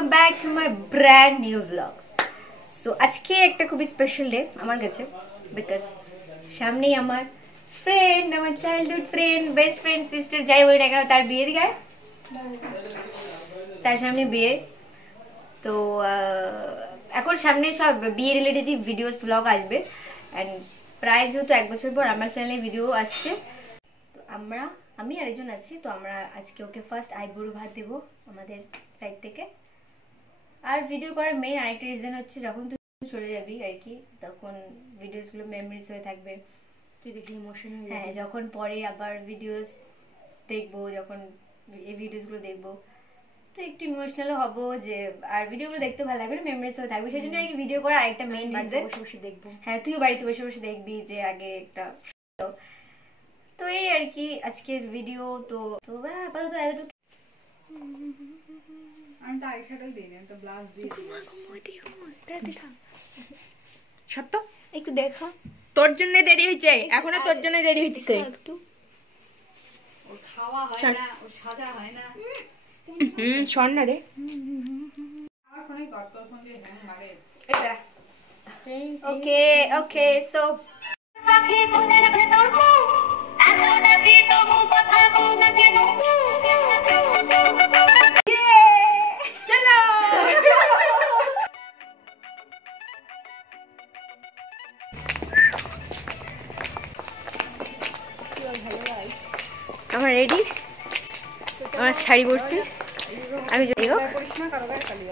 welcome back to my brand new vlog. So আজকে একটা খুবই স্পেশাল ডে আমার কাছে বিকজ সামনেই আমার ফ্রেন্ড, আমার childhood friend, best friend, sister যাই বলি না কেন তার বিয়ে দিকে তার সামনে বিয়ে। তো এখন সামনে সব বিয়ে রিলেটেড ভিডিওস ব্লগ আসবে অ্যান্ড প্রায় যেহেতু 1 বছর পর আমার চ্যানেলে ভিডিও আসছে, তো আমি আরেকজন আছি, তো আমরা আজকে ওকে ফার্স্ট আইবুড়ো ভাত দেবো আমাদের সাইড থেকে। আর ভিডিও করার মেইন আরেকটা রিজন হচ্ছে যখন তুই চলে যাবি আর কি, তখন ভিডিওসগুলো মেমোরিজ হয়ে থাকবে, তুই দেখি ইমোশনাল। হ্যাঁ, যখন পরে আবার ভিডিওস দেখবো, যখন এই ভিডিওসগুলো দেখবো তো একটু ইমোশনালও হবো, যে আর ভিডিওগুলো দেখতে ভালো লাগবে, মেমোরিজ হয়ে থাকবে, সেই জন্য আর কি ভিডিও করার আরেকটা মেইন রিজন। বসে বসে দেখবো, হ্যাঁ তুইও বাড়িতে বসে বসে দেখবি যে আগে একটা। তো এই আর কি আজকের ভিডিও। তো আপাতত এতটুকু। আমি তো আইশ্যাডো দিই না, তো ব্লাশ দিয়ে সত্য একটু দেখা, তোর জন্য দেরি হইছে, এখনো তোর জন্য দেরি হইছে। একটু ওর খাওয়া হয় না, ওর সাজা হয় না। স্বর্ণা রে আমার ফোনে গর্ত ফোন দিয়ে হ্যাং মারে এটা। ওকে ওকে সো আমার রেডি, আমার শাড়ি পরছি আমি, যাই হোক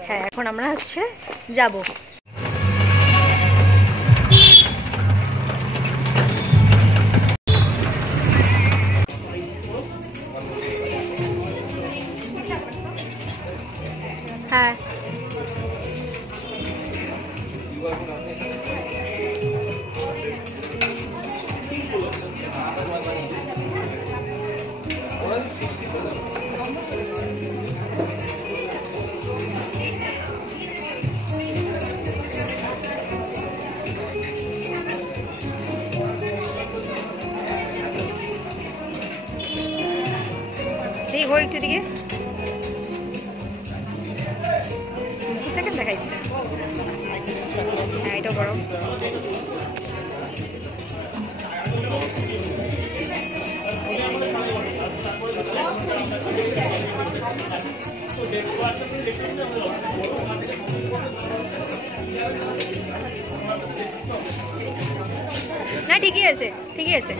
হ্যাঁ এখন আমরা হচ্ছে যাবো। হ্যাঁ দেখি ঘোর একটু দিকে সেকেন্ড দেখাইছে। হ্যাঁ এটা বড় না, ঠিকই আছে ঠিকই আছে।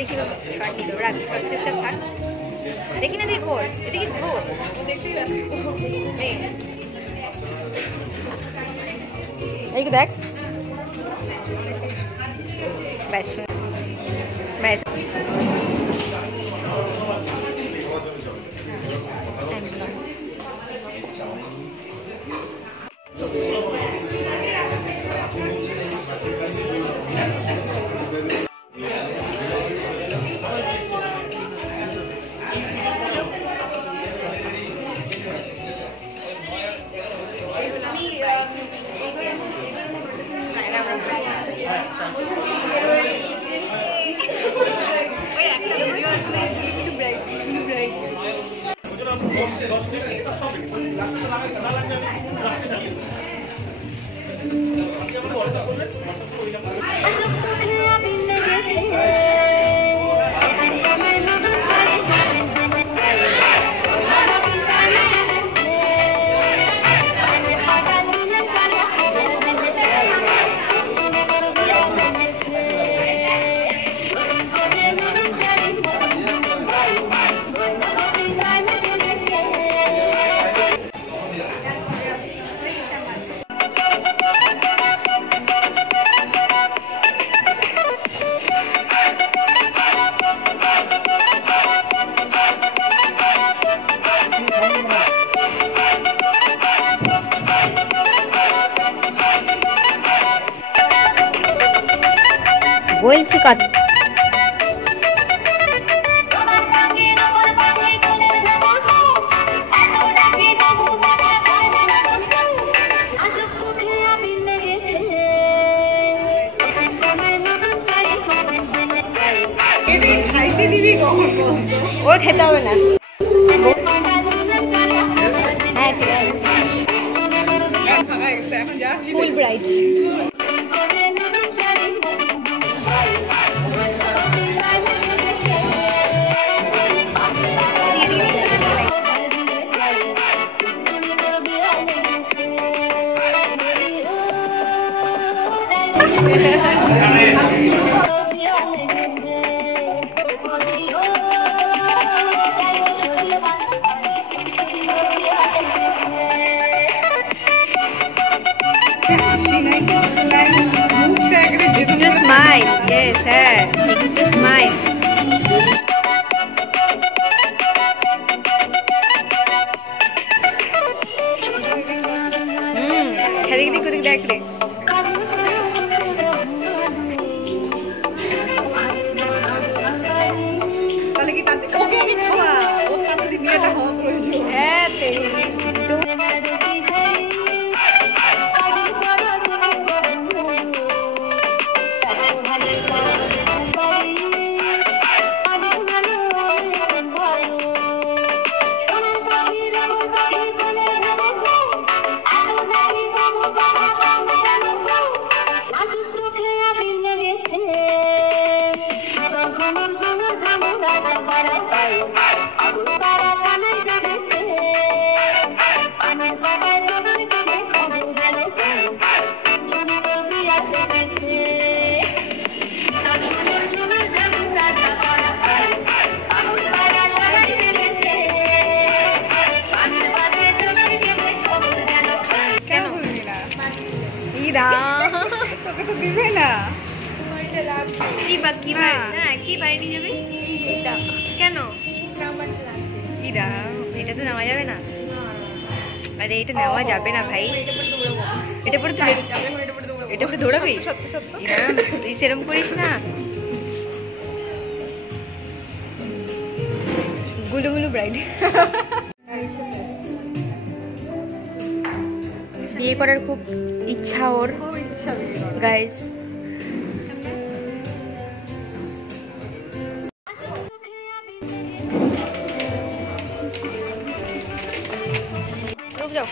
দেখি দেখি না, দেখি ঘোর এদিকে ঘোর, এইটু দেখ ব্যাস ব্যাস। বলছি কথা ও খেতে হবে না। ফুল bright. Smile, yes, sir. Smile. Kudik deck. তাহলে কি তাতে ওকে খাওয়া ও তাড়াতাড়ি বিয়েটা হওয়া প্রয়োজন। হ্যাঁ তেরি তোকে তো দিবে না। কি বাকি না কি বাইরে নিয়ে যাবে কেন? ইরা এটা তো নেওয়া যাবে না। আরে এটা নেওয়া যাবে না ভাই, এটা পরে এটা পরে দৌড়াবি। তুই সেরম করিস না। গুলু গুলু ব্রাইড। বিয়ে করার খুব ইচ্ছা ওর গাইস। रुक जाओ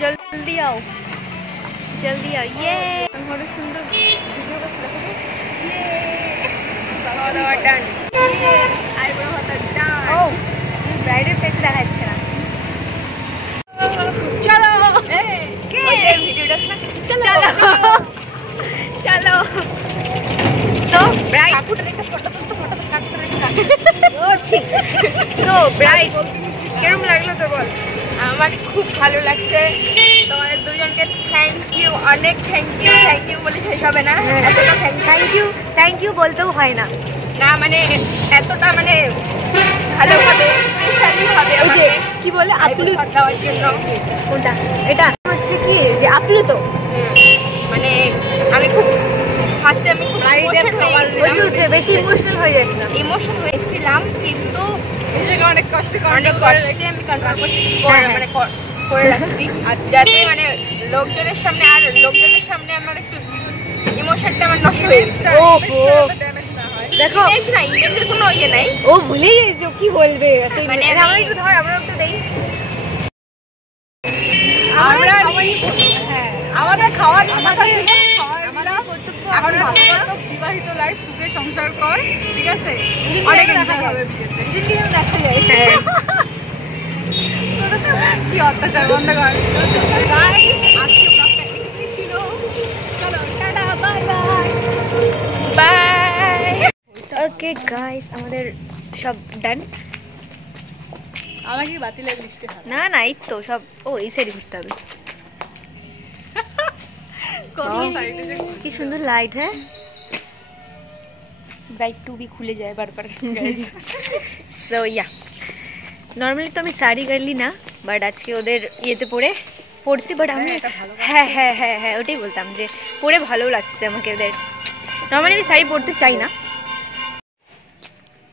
जल्दी आओ जल्दी आओ। ये बड़ा सुंदर वीडियो बस लगा दो। ये दावा डन আর বড় হতা ডান। ও ব্রাইডের ফেস দেখাচ্ছে না। চলো কে ভিডিওটা চলো চলো। সো ব্রাইড কাকুটা দেখে ফটো তুলতে ও ঠিক। সো ব্রাইড কেমন লাগলো তো বল? আমার খুব ভালো লাগছে। তোমাদের দুজনকে থ্যাংক ইউ, অনেক থ্যাংক ইউ বলে শেষ হবে না। এতটা থ্যাংক ইউ বলতেও হয় না। না মানে এতটা মানে ভালোভাবে স্পেশালি ভাবে আমাকে কি বলে আপ্লুত দেওয়ার জন্য। কোনটা এটা হচ্ছে কি যে আপ্লুত মানে আমি খুব ফার্স্টে আমি খুব বেশি ইমোশনাল হয়ে যাচ্ছিলাম। ইমোশন হয়েছিলাম কিন্তু নিজেকে অনেক কষ্ট অনেক কষ্টে আমি কন্ট্রোল করছি মানে করে রাখছি। যাতে মানে লোকজনের সামনে আমার একটু ইমোশনটা আমার নষ্ট হয়েছে। দেখো না ইমেজের কোনো ইয়ে নাই। ও ভুলেই গেছে কি বলবে। মানে আমরা একটু ধর আমরা একটু দেই। আমরা আমাদের খাওয়া এখন বিবাহিত লাইফ সুখে সংসার কর, ঠিক আছে? অনেক এনজয় হবে বিয়েতে। দেখা যায় কি অত্যাচার বন্ধ কর। আজকে ব্লগটা এখানেই ছিল। চলো tata bye bye bye. Okay guys আমাদের সব ডান। আমাকে বাতিলের লিস্টে না না এই তো সব। ও এই সাইডে ঘুরতে হবে। কি সুন্দর লাইট। হ্যাঁ ব্রাইড টু বি খুলে যায় বারবার। সো ইয়া নর্মালি তো আমি শাড়ি গাড়লি না, বাট আজকে ওদের ইয়েতে পড়ছি। বাট আমি হ্যাঁ ওটাই বলতাম যে পরে ভালো লাগছে আমাকে ওদের। নর্মালি আমি শাড়ি পরতে চাই না।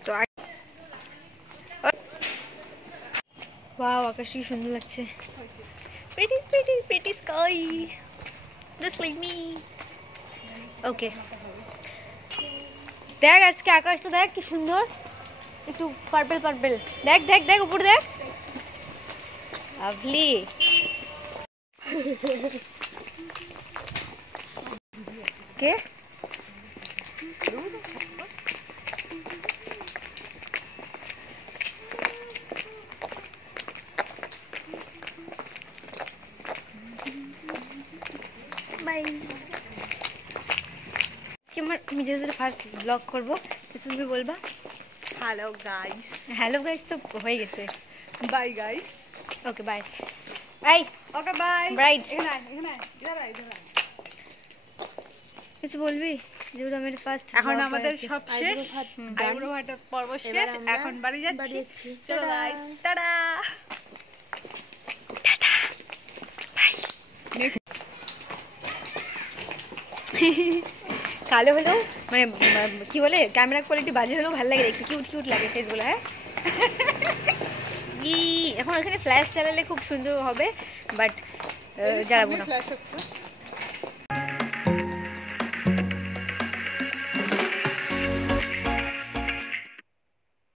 তো ওয়াও আকাশ কি সুন্দর লাগছে। pretty sky just like me. ওকে দেখ আজকে আকাশটা দেখ কি সুন্দর, একটু পার্পল দেখ উপর দেখ। লাভলি। K bye. আজকে আমার আমি যেহেতু ফার্স্ট ব্লগ করবো কিছু তুমি বলবা? Hello guys. হ্যালো গাইস তো হয়ে গেছে, bye guys. Okay bye bye. Okay bye. Bride এখানে ইধার কিছু বলবি? যেহেতু আমার ফার্স্ট এখন আমাদের সব শেষ, আইব্রো ভাট পর্ব শেষ, এখন বাড়ি যাচ্ছি। চলো গাইস, টাটা। কালো হলেও মানে কি বলে ক্যামেরা কোয়ালিটি বাজে হলেও ভালো লাগে দেখতে, কিউট কিউট লাগে ফেসগুলো। হ্যাঁ এখন ওখানে ফ্ল্যাশ চালালে খুব সুন্দর হবে, বাট জ্বালাবো না।